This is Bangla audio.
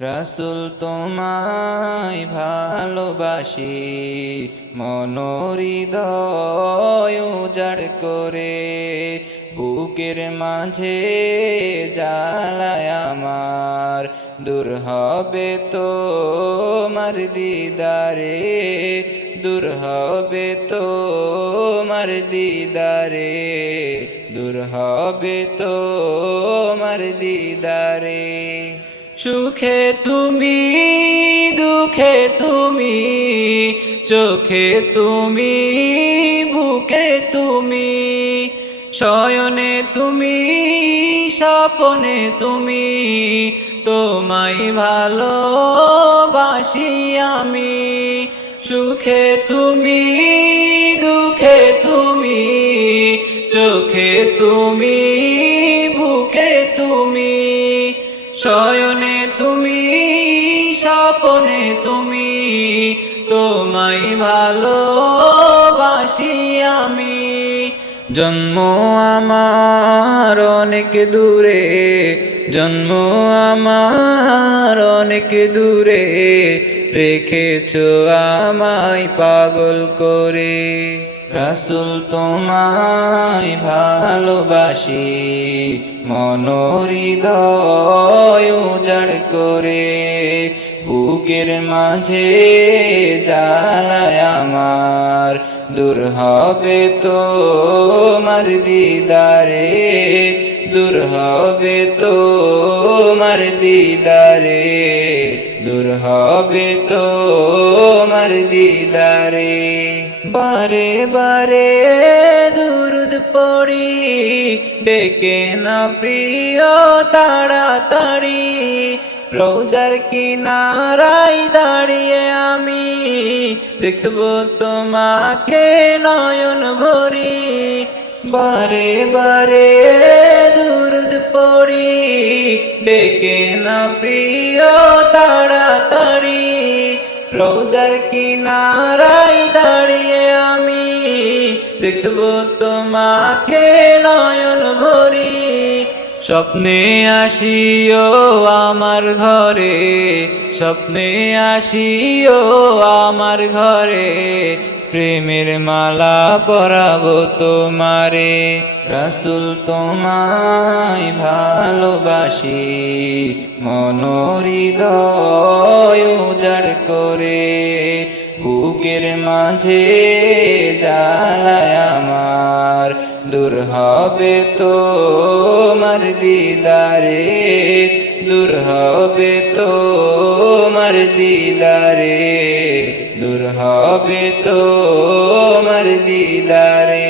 রাসূল তোমায় ভালোবাসি, মনোহৃদয় উজাড় করে, বুকের মাঝে জ্বালায় আমার, দূর হবে তোমার দিদারে, দূর হবে তোমার দিদারে, দূর হবে তোমার দিদারে। সুখে তুমি, দুঃখে তুমি, চোখে তুমি, বুকে তুমি, শয়নে তুমি, স্বপনে তুমি, তোমায় ভালোবাসি আমি। সুখে তুমি, দুঃখে তুমি, চোখে তুমি, বুকে তুমি, শয়নে তুমি, স্বপনে তুমি, তোমায় ভালোবাসি আমি। জন্ম আমার অনেক দূরে, জন্ম আমার অনেক দূরে, রেখেছো আমায় পাগল করে। রাসূল তোমায় ভালোবাসি, মনোহৃদয় উজাড় করে, বুকের মাঝে জ্বালায় আমার, দূর হবে তোমার দিদারে, দূর হবে তোমার দিদারে, দূর হবে তোমার দিদারে। বারে বারে দুরুদ পড়ি, ডেকে না প্রিয় তাড়াতাড়ি, রোজার কিনারায় দাঁড়িয়ে আমি, দেখবো তোমাকে নয়ন ভরি। বারে বারে দুরুদ পড়ি, ডেকে না প্রিয় তাড়াতাড়ি, রোজার কিনারায় দাঁড়িয়ে আমি, দেখবো তোমাকে নয়ন ভরি। স্বপ্নে আসিও আমার ঘরে, স্বপ্নে আসিও আমার ঘরে, প্রেমের মালা পরাবো তোমারে। রাসূল তোমায় ভালোবাসি, মনোহৃদয় উজাড় করে, বুকের মাঝে জ্বালায় আমার, দূর হবে তোমার দিদারে, দূর হবে তোমার দিদারে, দূর হবে তোমার দিদারে।